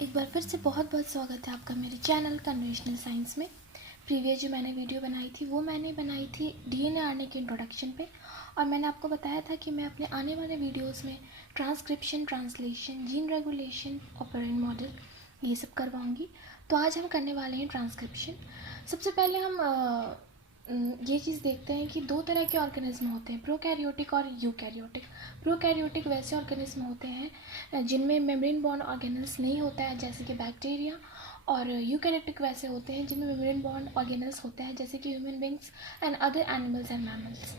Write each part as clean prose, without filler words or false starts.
एक बार फिर से बहुत बहुत स्वागत है आपका मेरे चैनल कन्वेंशनल साइंस में। प्रीवियस जो मैंने वीडियो बनाई थी वो मैंने बनाई थी डीएनए आरएनए के इंट्रोडक्शन पे, और मैंने आपको बताया था कि मैं अपने आने वाले वीडियोस में transcription, translation, gene regulation, operant model ये सब करवाऊंगी। तो आज हम करने वाले हैं ट्रांसक्रिप्शन। सबसे पहले हम ये चीज़ देखते हैं कि दो तरह के ऑर्गेनिज्म होते हैं, प्रोकैरियोटिक और यूकैरियोटिक। प्रोकैरियोटिक वैसे ऑर्गेनिज्म होते हैं जिनमें मेम्ब्रेन बॉन्ड ऑर्गेनल्स नहीं होता है, जैसे कि बैक्टीरिया, और यूकैरियोटिक वैसे होते हैं जिनमें मेम्ब्रेन बॉन्ड ऑर्गेनल्स होता है, जैसे कि human beings and other animals and mammals.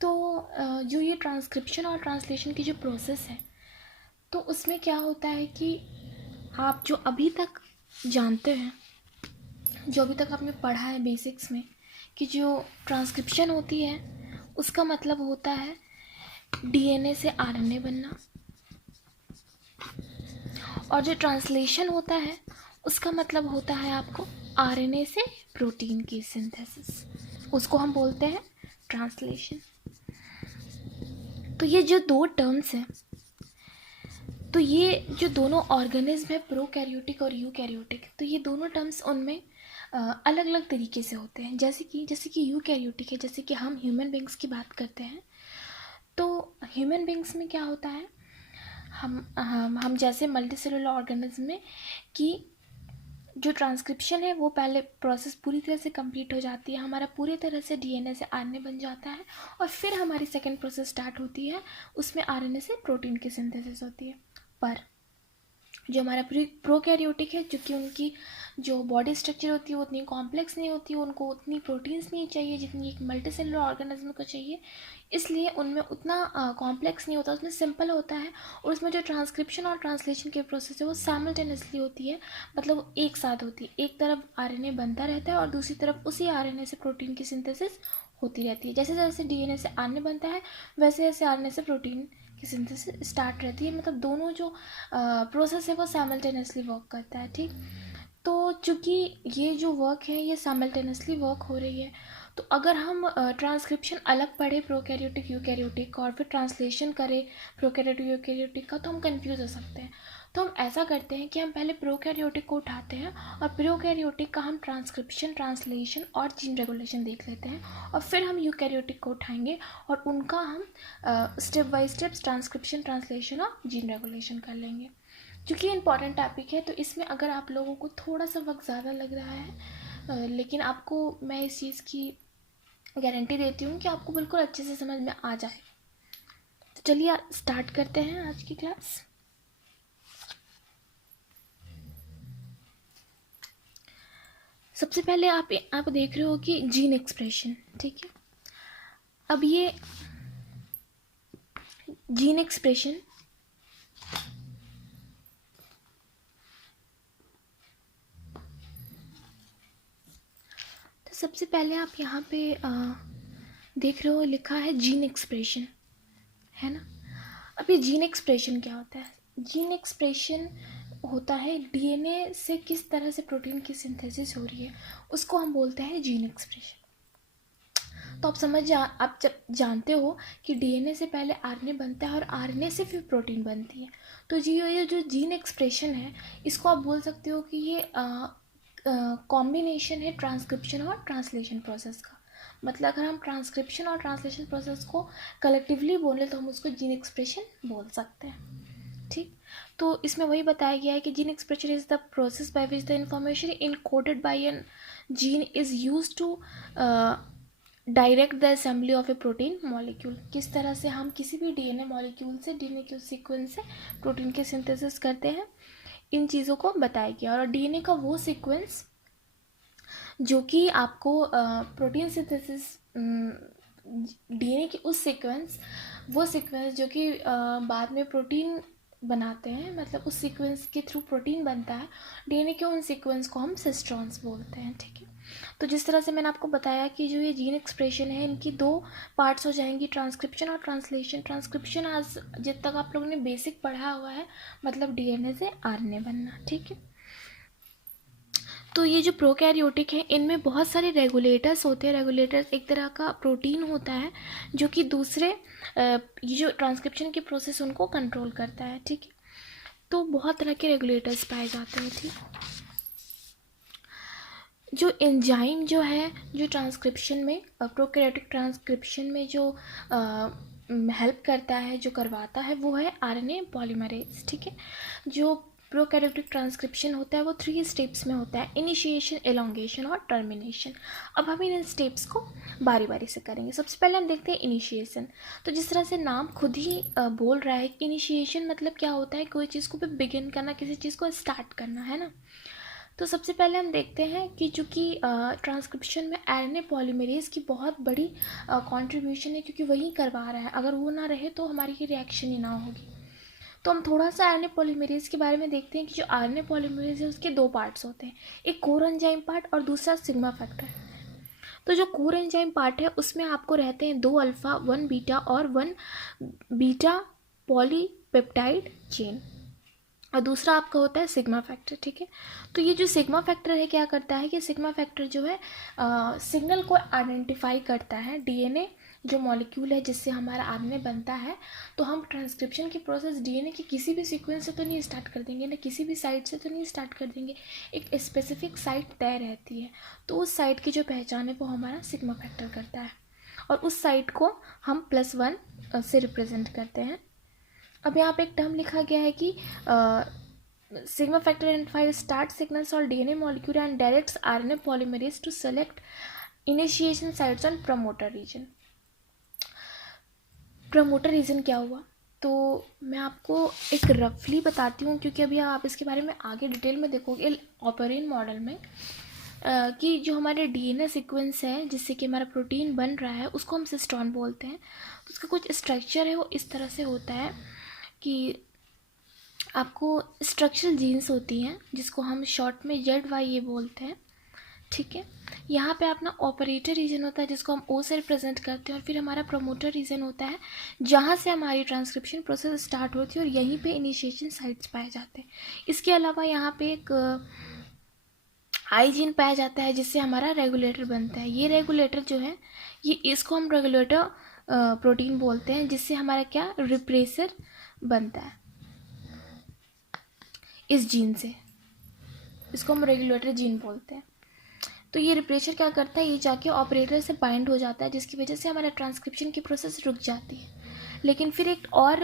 तो जो ये ट्रांसक्रिप्शन और ट्रांसलेशन की जो प्रोसेस है, तो उसमें क्या होता है कि आप जो अभी तक जानते हैं, जो अभी तक आपने पढ़ा है बेसिक्स में, कि जो ट्रांसक्रिप्शन होती है उसका मतलब होता है डीएनए से आरएनए बनना, और जो ट्रांसलेशन होता है उसका मतलब होता है आपको आरएनए से प्रोटीन की सिंथेसिस, उसको हम बोलते हैं ट्रांसलेशन। तो ये जो दो टर्म्स हैं, तो ये जो दोनों ऑर्गेनिज्म है प्रोकैरियोटिक और यूकैरियोटिक, तो ये दोनों टर्म्स उनमें अलग अलग तरीके से होते हैं। जैसे कि यूकैरियोटिक है, जैसे कि हम ह्यूमन बींग्स की बात करते हैं, तो ह्यूमन बींग्स में क्या होता है, हम जैसे मल्टीसेलुलर ऑर्गेनिज्म में कि जो ट्रांसक्रिप्शन है वो पहले प्रोसेस पूरी तरह से कंप्लीट हो जाती है, हमारा पूरी तरह से डीएनए से आरएनए बन जाता है, और फिर हमारी सेकेंड प्रोसेस स्टार्ट होती है, उसमें आरएनए से प्रोटीन की सिंथेसिस होती है। पर जो हमारा प्रोकैरियोटिक है, चूँकि उनकी जो बॉडी स्ट्रक्चर होती है वो उतनी कॉम्प्लेक्स नहीं होती है, उनको उतनी प्रोटीन्स नहीं चाहिए जितनी एक मल्टीसेलुलर ऑर्गेनिज्म को चाहिए, इसलिए उनमें उतना कॉम्प्लेक्स नहीं होता, उसमें सिंपल होता है। और उसमें जो ट्रांसक्रिप्शन और ट्रांसलेशन की प्रोसेस है वो साइमल्टेनियसली होती है, मतलब एक साथ होती है। एक तरफ आरएनए बनता रहता है और दूसरी तरफ उसी आरएनए से प्रोटीन की सिंथेसिस होती रहती है। जैसे जैसे डीएनए से आरएनए बनता है वैसे वैसे आरएनए से प्रोटीन की सिंथेसिस स्टार्ट रहती है, मतलब दोनों जो प्रोसेस है वो साइमल्टेनियसली वर्क करता है। ठीक, तो चूँकि ये जो वर्क है ये साइमल्टेनियसली वर्क हो रही है, तो अगर हम ट्रांसक्रिप्शन अलग पढ़े प्रोकैरियोटिक यूकैरियोटिक और फिर ट्रांसलेशन करें प्रोकैरियोटिक यूकैरियोटिक का, तो हम कंफ्यूज हो सकते हैं। तो हम ऐसा करते हैं कि हम पहले प्रोकैरियोटिक को उठाते हैं और प्रोकैरियोटिक का हम ट्रांसक्रिप्शन, ट्रांसलेशन और जीन रेगुलेशन देख लेते हैं, और फिर हम यूकैरियोटिक को उठाएंगे और उनका हम step by step transcription, translation और जीन रेगुलेशन कर लेंगे। क्योंकि इंपॉर्टेंट टॉपिक है, तो इसमें अगर आप लोगों को थोड़ा सा वक्त ज़्यादा लग रहा है, लेकिन आपको मैं इस चीज़ की गारंटी देती हूँ कि आपको बिल्कुल अच्छे से समझ में आ जाए। तो चलिए स्टार्ट करते हैं आज की क्लास। सबसे पहले आप देख रहे हो कि जीन एक्सप्रेशन, ठीक है। अब ये जीन एक्सप्रेशन सबसे पहले आप यहाँ पे देख रहे हो लिखा है जीन एक्सप्रेशन, है ना। अब ये जीन एक्सप्रेशन क्या होता है? जीन एक्सप्रेशन होता है डीएनए से किस तरह से प्रोटीन की सिंथेसिस हो रही है, उसको हम बोलते हैं जीन एक्सप्रेशन। तो आप जब जानते हो कि डीएनए से पहले आरएनए बनता है और आरएनए से फिर प्रोटीन बनती है, तो ये जो जीन एक्सप्रेशन है इसको आप बोल सकते हो कि ये कॉम्बिनेशन है ट्रांसक्रिप्शन और ट्रांसलेशन प्रोसेस का। मतलब अगर हम ट्रांसक्रिप्शन और ट्रांसलेशन प्रोसेस को कलेक्टिवली बोले तो हम उसको जीन एक्सप्रेशन बोल सकते हैं। ठीक, तो इसमें वही बताया गया है कि gene expression is the process by which the information encoded by an gene is used to direct the assembly of a protein molecule. किस तरह से हम किसी भी डीएनए मॉलिक्यूल से, डीएनए के सीक्वेंस से प्रोटीन की सिंथेसिस करते हैं, इन चीज़ों को बताया गया। और डीएनए का वो सीक्वेंस जो कि आपको प्रोटीन सिंथेसिस, डीएनए की वो सीक्वेंस जो कि बाद में प्रोटीन बनाते हैं, मतलब उस सीक्वेंस के थ्रू प्रोटीन बनता है, डीएनए के उन सीक्वेंस को हम सिस्ट्रॉन्स बोलते हैं। ठीक है, तो जिस तरह से मैंने आपको बताया कि जो ये जीन एक्सप्रेशन है इनकी दो पार्ट्स हो जाएंगी, ट्रांसक्रिप्शन और ट्रांसलेशन। ट्रांसक्रिप्शन आज जित तक आप लोगों ने बेसिक पढ़ा हुआ है, मतलब डीएनए से आरएनए बनना। ठीक है, तो ये जो प्रोकैरियोटिक है इनमें बहुत सारे रेगुलेटर्स होते हैं। रेगुलेटर्स एक तरह का प्रोटीन होता है जो कि दूसरे ये जो ट्रांसक्रिप्शन की प्रोसेस उनको कंट्रोल करता है। ठीक है, तो बहुत तरह के रेगुलेटर्स पाए जाते हैं। ठीक, जो एंजाइम जो है, जो ट्रांसक्रिप्शन में, प्रोकैरियोटिक ट्रांसक्रिप्शन में जो हेल्प करता है, जो करवाता है, वो है आरएनए पॉलीमरेज। ठीक है, जो प्रोकैरियोटिक ट्रांसक्रिप्शन होता है वो 3 स्टेप्स में होता है, इनिशिएशन, एलोंगेशन और टर्मिनेशन। अब हम इन स्टेप्स को बारी बारी से करेंगे। सबसे पहले हम देखते हैं इनिशिएशन। तो जिस तरह से नाम खुद ही बोल रहा है, इनिशिएशन मतलब क्या होता है, कोई चीज़ को भी बिगिन करना, किसी चीज़ को स्टार्ट करना, है ना। तो सबसे पहले हम देखते हैं कि चूँकि ट्रांसक्रिप्शन में आरएनए पॉलीमरेज की बहुत बड़ी कंट्रीब्यूशन है, क्योंकि वही करवा रहा है। अगर वो ना रहे तो हमारी ये रिएक्शन ही ना होगी। तो हम थोड़ा सा आरएनए पॉलीमरेज के बारे में देखते हैं कि जो आरएनए पॉलीमरेज है उसके 2 पार्ट्स होते हैं, एक कोर एंजाइम पार्ट और दूसरा सिग्मा फैक्टर। तो जो कोर एंजाइम पार्ट है उसमें आपको रहते हैं 2 अल्फा, 1 बीटा और 1 बीटा पॉलीपेप्टाइड चेन, और दूसरा आपका होता है सिग्मा फैक्टर। ठीक है, तो ये जो सिग्मा फैक्टर है क्या करता है कि सिग्मा फैक्टर जो है सिग्नल को आइडेंटिफाई करता है। डीएनए जो मॉलिक्यूल है जिससे हमारा आरएनए बनता है, तो हम ट्रांसक्रिप्शन की प्रोसेस डीएनए की किसी भी सीक्वेंस से तो नहीं स्टार्ट कर देंगे ना, किसी भी साइट से तो नहीं स्टार्ट कर देंगे, एक स्पेसिफिक साइट तय रहती है। तो उस साइट की जो पहचान है वो हमारा सिग्मा फैक्टर करता है, और उस साइट को हम +1 से रिप्रेजेंट करते हैं। अब यहाँ पे एक टर्म लिखा गया है कि sigma factor identified start signals और DNA molecule and directs RNA polymerase to select initiation sites on promoter region. Promoter region क्या हुआ, तो मैं आपको एक रफली बताती हूँ, क्योंकि अभी आप इसके बारे में आगे डिटेल में देखोगे ऑपरेन मॉडल में कि जो हमारे डीएनए सीक्वेंस है जिससे कि हमारा प्रोटीन बन रहा है उसको हम सिस्टोन बोलते हैं। तो उसका कुछ स्ट्रक्चर है वो इस तरह से होता है कि आपको स्ट्रक्चरल जीन्स होती हैं जिसको हम शॉर्ट में ZY बोलते हैं। ठीक है, यहाँ पे अपना ऑपरेटर रीजन होता है जिसको हम O से रिप्रेजेंट करते हैं, और फिर हमारा प्रमोटर रीजन होता है जहाँ से हमारी ट्रांसक्रिप्शन प्रोसेस स्टार्ट होती है, और यहीं पे इनिशिएशन साइट्स पाए जाते हैं। इसके अलावा यहाँ पे एक आई जीन पाया जाता है जिससे हमारा रेगुलेटर बनता है। ये रेगुलेटर जो है, ये इसको हम रेगुलेटर प्रोटीन बोलते हैं, जिससे हमारा क्या रिप्रेसर बनता है इस जीन से, इसको हम रेगुलेटर जीन बोलते हैं। तो ये रिप्रेशर क्या करता है, ये जाके ऑपरेटर से बाइंड हो जाता है, जिसकी वजह से हमारा ट्रांसक्रिप्शन की प्रोसेस रुक जाती है। लेकिन फिर एक और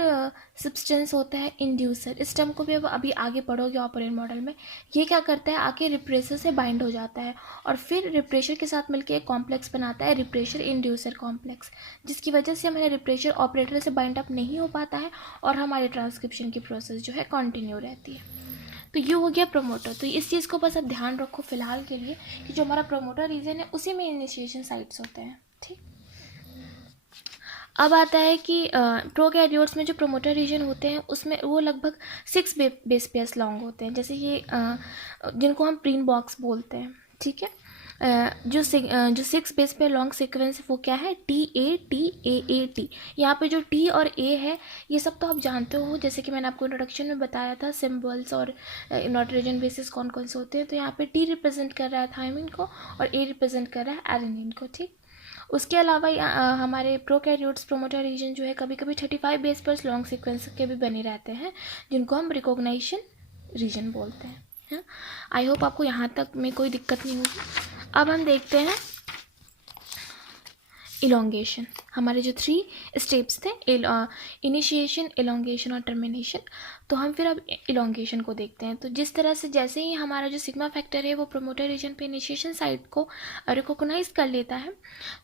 सब्सटेंस होता है इंड्यूसर, इस टर्म को भी अब अभी आगे पढ़ोगे ऑपरेन मॉडल में। ये क्या करता है, आके रिप्रेशर से बाइंड हो जाता है और फिर रिप्रेशर के साथ मिलकर एक कॉम्प्लेक्स बनाता है, रिप्रेशर इंड्यूसर कॉम्प्लेक्स, जिसकी वजह से हमारा रिप्रेशर ऑपरेटर से बाइंड अप नहीं हो पाता है और हमारे ट्रांसक्रिप्शन की प्रोसेस जो है कंटिन्यू रहती है। तो ये हो गया प्रमोटर। तो इस चीज़ को बस आप ध्यान रखो फिलहाल के लिए कि जो हमारा प्रमोटर रीजन है उसी में इनिशिएशन साइट्स होते हैं। ठीक, अब आता है कि प्रोकैरियोट्स में जो प्रमोटर रीजन होते हैं उसमें वो लगभग 6 बेस पेयर्स लॉन्ग होते हैं, जैसे ये जिनको हम प्रीन बॉक्स बोलते हैं। ठीक है, जो 6 बेस पेयर लॉन्ग सीक्वेंस है वो क्या है, TATAAT। यहाँ पे जो T और A है ये सब तो आप जानते हो, जैसे कि मैंने आपको इंट्रोडक्शन में बताया था सिम्बल्स और नाइट्रोजन बेसिस कौन कौन से होते हैं। तो यहाँ पे T रिप्रेजेंट कर रहा है थायमिन को और A रिप्रेजेंट कर रहा है एडेनिन को। ठीक, उसके अलावा हमारे प्रोकैरियोट्स प्रमोटर रीजन जो है कभी कभी 35 बेस पेयर्स लॉन्ग सीक्वेंस के भी बने रहते हैं, जिनको हम रिकॉग्नाइजेशन रीजन बोलते हैं। आई होप आपको यहाँ तक में कोई दिक्कत नहीं होगी। अब हम देखते हैं इलोंगेशन। हमारे जो 3 स्टेप्स थे, इनिशिएशन, इलोंगेशन और टर्मिनेशन, तो हम फिर अब इलोंगेशन को देखते हैं। तो जिस तरह से जैसे ही हमारा जो सिग्मा फैक्टर है वो प्रोमोटर रीजन पे इनिशिएशन साइट को रिकॉग्नाइज कर लेता है,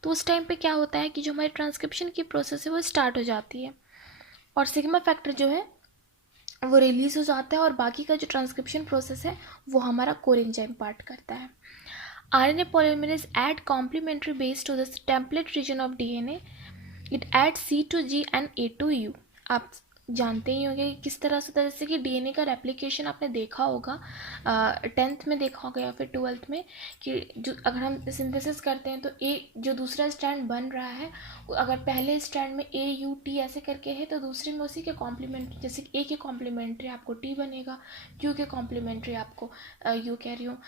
तो उस टाइम पे क्या होता है कि जो हमारी ट्रांसक्रिप्शन की प्रोसेस है वो स्टार्ट हो जाती है, और सिग्मा फैक्टर जो है वो रिलीज हो जाता है, और बाकी का जो ट्रांसक्रिप्शन प्रोसेस है वो हमारा कोर एंजाइम पार्ट करता है। RNA polymerase add complementary base to the template region of DNA. It adds C to G and A to U. आप जानते ही होंगे किस तरह से, जैसे कि डीएनए का रेप्लिकेशन आपने देखा होगा 10th में देखा होगा या फिर 12th में, कि जो अगर हम सिंथेसिस करते हैं तो ए जो दूसरा स्ट्रैंड बन रहा है, अगर पहले स्ट्रैंड में AUT ऐसे करके है तो दूसरे में उसी के कॉम्प्लीमेंट्री, जैसे ए के कॉम्प्लीमेंट्री आपको T बनेगा, Q के कॉम्प्लीमेंट्री आपको U कह रही हूँ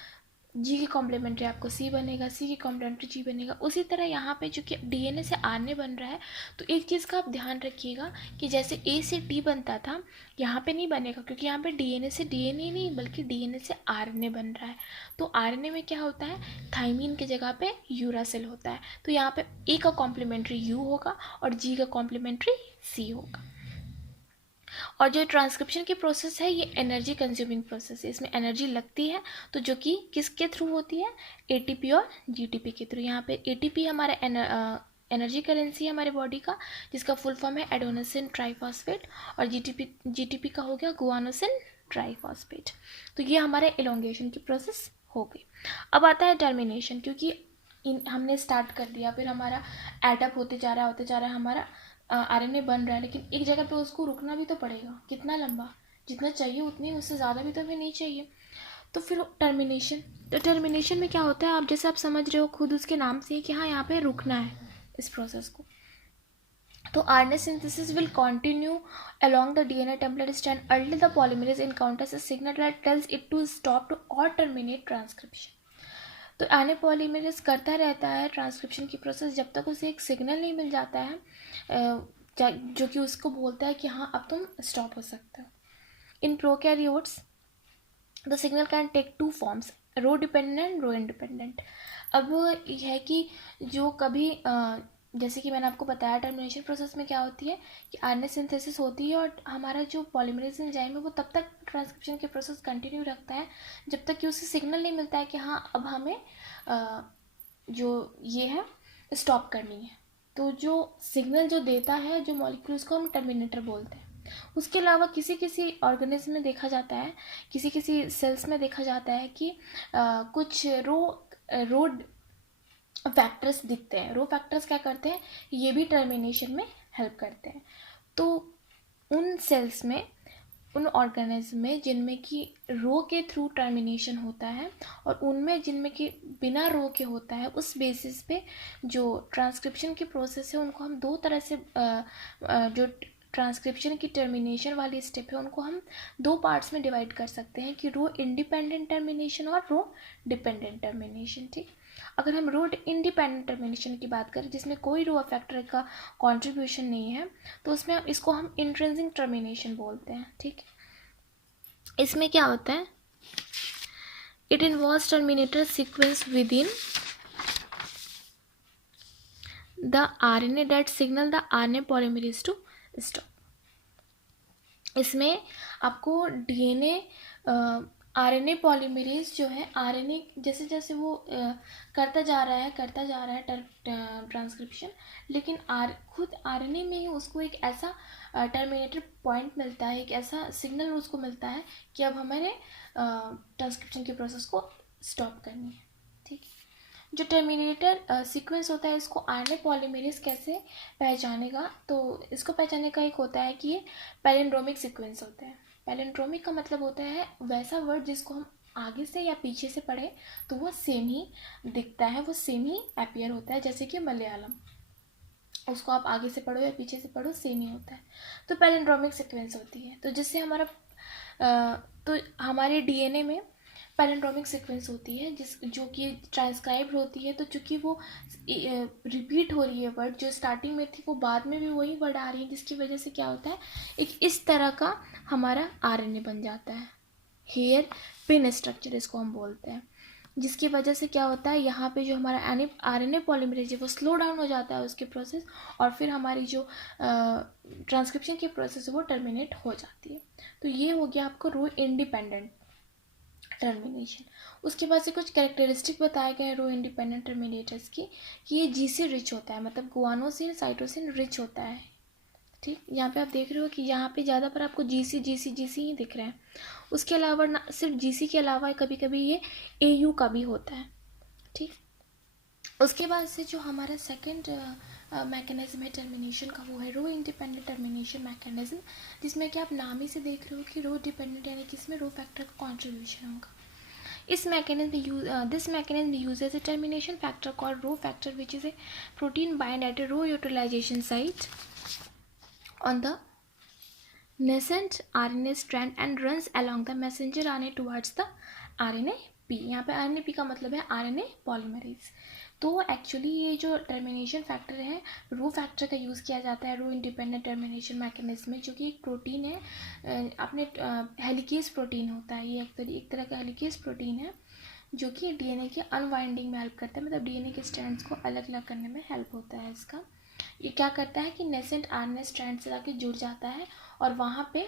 जी की कॉम्प्लीमेंट्री आपको सी बनेगा, सी की कॉम्प्लीमेंट्री जी बनेगा। उसी तरह यहाँ पे चूँकि डीएनए से आरएनए बन रहा है, तो एक चीज़ का आप ध्यान रखिएगा कि जैसे ए से टी बनता था, यहाँ पे नहीं बनेगा, क्योंकि यहाँ पे डीएनए से डीएनए नहीं बल्कि डीएनए से आरएनए बन रहा है। तो आरएनए में क्या होता है, थाइमीन की जगह पे यूरासिल होता है। तो यहाँ पे ए का कॉम्प्लीमेंट्री यू होगा और जी का कॉम्प्लीमेंट्री सी होगा। और जो ट्रांसक्रिप्शन की प्रोसेस है ये एनर्जी कंज्यूमिंग प्रोसेस है, इसमें एनर्जी लगती है, तो जो कि किसके थ्रू होती है, एटीपी और जीटीपी के थ्रू। यहाँ पे एटीपी हमारा एनर्जी करेंसी है हमारे बॉडी का, जिसका फुल फॉर्म है एडोनोसिन ट्राइफॉस्फेट, और जीटीपी का हो गया गुआनोसिन ट्राइफॉस्फेट। तो ये हमारे एलोंगेशन की प्रोसेस हो गई। अब आता है टर्मिनेशन, क्योंकि हमने स्टार्ट कर दिया, फिर हमारा एडअप होते जा रहा है हमारा आरएनए बन रहा है, लेकिन एक जगह पे उसको रुकना भी तो पड़ेगा। कितना लंबा, जितना चाहिए उतनी, उससे ज़्यादा भी तो फिर नहीं चाहिए। तो फिर टर्मिनेशन, तो टर्मिनेशन में क्या होता है, आप जैसे आप समझ रहे हो खुद उसके नाम से कि हाँ यहाँ पे रुकना है इस प्रोसेस को। तो RNA synthesis will continue along the DNA template strand until the polymerase encounters a signal that tells it to stop to or terminate transcription. तो आरएनए पॉलीमरेज करता रहता है ट्रांसक्रिप्शन की प्रोसेस जब तक उसे एक सिग्नल नहीं मिल जाता है जो कि उसको बोलता है कि हाँ अब तुम स्टॉप हो सकते हो। In prokaryotes the signal can take two forms, rho dependent, rho independent. अब यह है कि जो कभी जैसे कि मैंने आपको बताया टर्मिनेशन प्रोसेस में क्या होती है कि आरएनए सिंथेसिस होती है और हमारा जो पॉलीमरेज एंजाइम है वो तब तक ट्रांसक्रिप्शन के प्रोसेस कंटिन्यू रखता है जब तक कि उसे सिग्नल नहीं मिलता है कि हाँ अब हमें जो ये है स्टॉप करनी है। तो जो सिग्नल जो देता है जो मॉलिक्यूल, उसको हम टर्मिनेटर बोलते हैं। उसके अलावा किसी किसी ऑर्गेनिज्म में देखा जाता है, किसी किसी सेल्स में देखा जाता है कि कुछ रो फैक्टर्स दिखते हैं। रो फैक्टर्स क्या करते हैं, ये भी टर्मिनेशन में हेल्प करते हैं। तो उन सेल्स में, उन ऑर्गेनिज्म में जिनमें कि रो के थ्रू टर्मिनेशन होता है और उनमें जिनमें कि बिना रो के होता है, उस बेसिस पे जो ट्रांसक्रिप्शन की प्रोसेस है उनको हम दो तरह से जो ट्रांसक्रिप्शन की टर्मिनेशन वाली स्टेप है उनको हम दो पार्ट्स में डिवाइड कर सकते हैं कि रो इंडिपेंडेंट टर्मिनेशन और रो डिपेंडेंट टर्मिनेशन। ठीक, अगर हम रो इंडिपेंडेंट टर्मिनेशन की बात करें जिसमें कोई रो फैक्टर का कंट्रीब्यूशन नहीं है, तो उसमें इसको हम इंट्रिंसिक टर्मिनेशन बोलते हैं। ठीक, इसमें क्या होता है, it involves terminator sequence within the RNA that signal the RNA polymerase to stop. इसमें आपको डीएनए आरएनए पॉलीमरेज जो है, आरएनए जैसे जैसे वो करता जा रहा है ट्रांसक्रिप्शन, लेकिन खुद आरएनए में ही उसको एक ऐसा टर्मिनेटर पॉइंट मिलता है, एक ऐसा सिग्नल उसको मिलता है कि अब हमारे ट्रांसक्रिप्शन की प्रोसेस को स्टॉप करनी है। ठीक, जो टर्मिनेटर सीक्वेंस होता है इसको आरएनए पॉलीमरेज कैसे पहचानेगा, तो इसको पहचानने का एक होता है कि ये पैलिंड्रोमिक सीक्वेंस होता है। पैलिंड्रोमिक का मतलब होता है वैसा वर्ड जिसको हम आगे से या पीछे से पढ़े तो वो सेम ही दिखता है, वो सेम ही अपीयर होता है। जैसे कि मलयालम, उसको आप आगे से पढ़ो या पीछे से पढ़ो सेम ही होता है। तो पैलिंड्रोमिक सीक्वेंस होती है, तो जिससे हमारा तो हमारे डीएनए में पैलिंड्रोमिक सीक्वेंस होती है जो कि ट्रांसक्राइब होती है। तो चूँकि वो रिपीट हो रही है वर्ड, जो स्टार्टिंग में थी वो बाद में भी वही वर्ड आ रही है, जिसकी वजह से क्या होता है, एक इस तरह का हमारा आरएनए बन जाता है। हेयर पिन स्ट्रक्चर इसको हम बोलते हैं, जिसकी वजह से क्या होता है, यहाँ पे जो हमारा आरएनए पॉलीमरेज है वो स्लो डाउन हो जाता है उसकी प्रोसेस, और फिर हमारी जो ट्रांसक्रिप्शन की प्रोसेस है वो टर्मिनेट हो जाती है। तो ये हो गया आपको रो इंडिपेंडेंट टर्मिनेशन। उसके बाद से कुछ कैरेक्टरिस्टिक बताए गए रो इंडिपेंडेंट टर्मिनेटर्स की, कि ये जीसी रिच होता है, मतलब गुआनोसिन साइटोसिन रिच होता है। ठीक, यहाँ पे आप देख रहे हो कि यहाँ पे ज़्यादा पर आपको जीसी जीसी जीसी ही दिख रहे हैं। उसके अलावा ना सिर्फ जीसी के अलावा कभी कभी ये एयू का भी होता है। ठीक, उसके बाद से जो हमारा सेकंड मैकेनिज्म है टर्मिनेशन का, वो है रो इंडिपेंडेंट टर्मिनेशन मैकेनिज्म, जिसमें कि आप नाम ही से देख रहे हो कि रो डिपेंडेंट यानी कि इसमें रो फैक्टर का कॉन्ट्रीब्यूशन होगा। इस this mechanism uses a termination factor called rho factor, which is a protein bind at a rho utilization site on the nascent RNA strand and runs along the messenger RNA towards the RNA-P। यहाँ पे RNA-P का मतलब है RNA polymerase. तो actually ये जो termination factor है, rho factor का यूज़ किया जाता है रो इंडिपेंडेंट टर्मिनेशन मैकेनिज्म में, जो कि एक प्रोटीन है, अपने हेलिकेज प्रोटीन होता है। ये एक तरह का हेलिकेज प्रोटीन है जो कि डीएनए की अनवाइंडिंग में हेल्प करता है, मतलब डीएनए के स्ट्रैंड्स को अलग अलग करने में हेल्प होता है इसका। ये क्या करता है कि नेसेंट आरएनए स्ट्रैंड से जाके जुड़ जाता है और वहाँ पे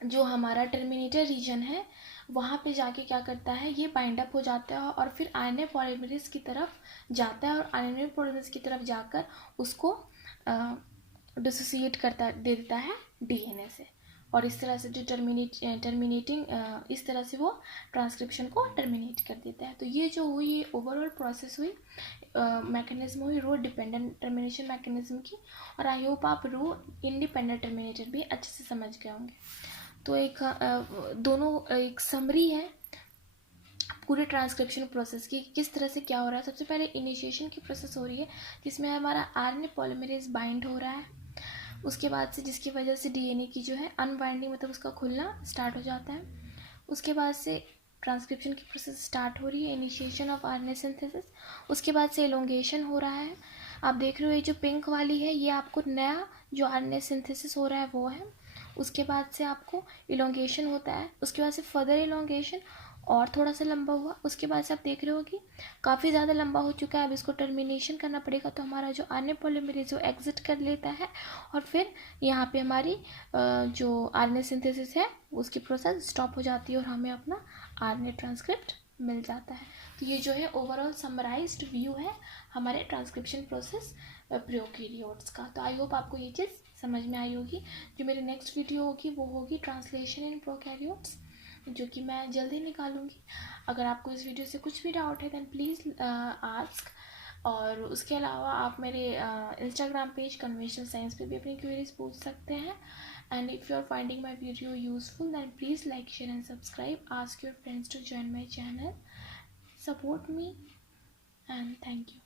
जो हमारा टर्मिनेटर रीजन है वहाँ पे जाके क्या करता है, ये बाइंड अप हो जाता है और फिर आरएनए पॉलीमरेज की तरफ जाता है और आरएनए पॉलीमरेज की तरफ जाकर उसको डिसोसिएट करता दे देता है डीएनए से, और इस तरह से जो टर्मिनेटिंग इस तरह से वो ट्रांसक्रिप्शन को टर्मिनेट कर देता है। तो ये जो हुई, ये ओवरऑल प्रोसेस हुई, मैकेनिज्म हुई रो डिपेंडेंट टर्मिनेशन मैकेनिज्म की। और आई होप आप रो इंडिपेंडेंट टर्मिनेटर भी अच्छे से समझ गए होंगे। तो एक दोनों एक समरी है पूरे ट्रांसक्रिप्शन प्रोसेस की, किस तरह से क्या हो रहा है। सबसे पहले इनिशिएशन की प्रोसेस हो रही है जिसमें हमारा आरएनए पॉलीमरेज बाइंड हो रहा है, उसके बाद से जिसकी वजह से डीएनए की जो है अनबाइंडिंग मतलब उसका खुलना स्टार्ट हो जाता है। उसके बाद से ट्रांसक्रिप्शन की प्रोसेस स्टार्ट हो रही है, इनिशिएशन ऑफ आरएनए सिंथेसिस। उसके बाद से एलोंगेशन हो रहा है, आप देख रहे हो ये जो पिंक वाली है ये आपको नया जो आरएनए सिंथेसिस हो रहा है वो है। उसके बाद से आपको इलोंगेशन होता है, उसके बाद से फर्दर इलोंगेशन और थोड़ा सा लंबा हुआ, उसके बाद से आप देख रहे हो कि काफ़ी ज़्यादा लंबा हो चुका है, अब इसको टर्मिनेशन करना पड़ेगा। तो हमारा जो आरएनए पॉलीमरेज वो एग्जिट कर लेता है और फिर यहाँ पे हमारी जो आरएनए सिंथेसिस है उसकी प्रोसेस स्टॉप हो जाती है और हमें अपना आरएनए ट्रांसक्रिप्ट मिल जाता है। तो ये जो है ओवरऑल समराइज्ड व्यू है हमारे ट्रांसक्रिप्शन प्रोसेस प्रोकैरियोट्स का। तो आई होप आपको ये चीज़ समझ में आई होगी। जो मेरी नेक्स्ट वीडियो होगी वो होगी ट्रांसलेशन इन प्रोकैरियोट्स, जो कि मैं जल्द ही निकालूंगी। अगर आपको इस वीडियो से कुछ भी डाउट है दैन प्लीज़ आस्क, और उसके अलावा आप मेरे इंस्टाग्राम पेज कन्वेंशनल साइंस पे भी अपनी क्वेरीज पूछ सकते हैं। And if you are finding my video useful then please like share and subscribe, ask your friends to join my channel, support me, and thank you.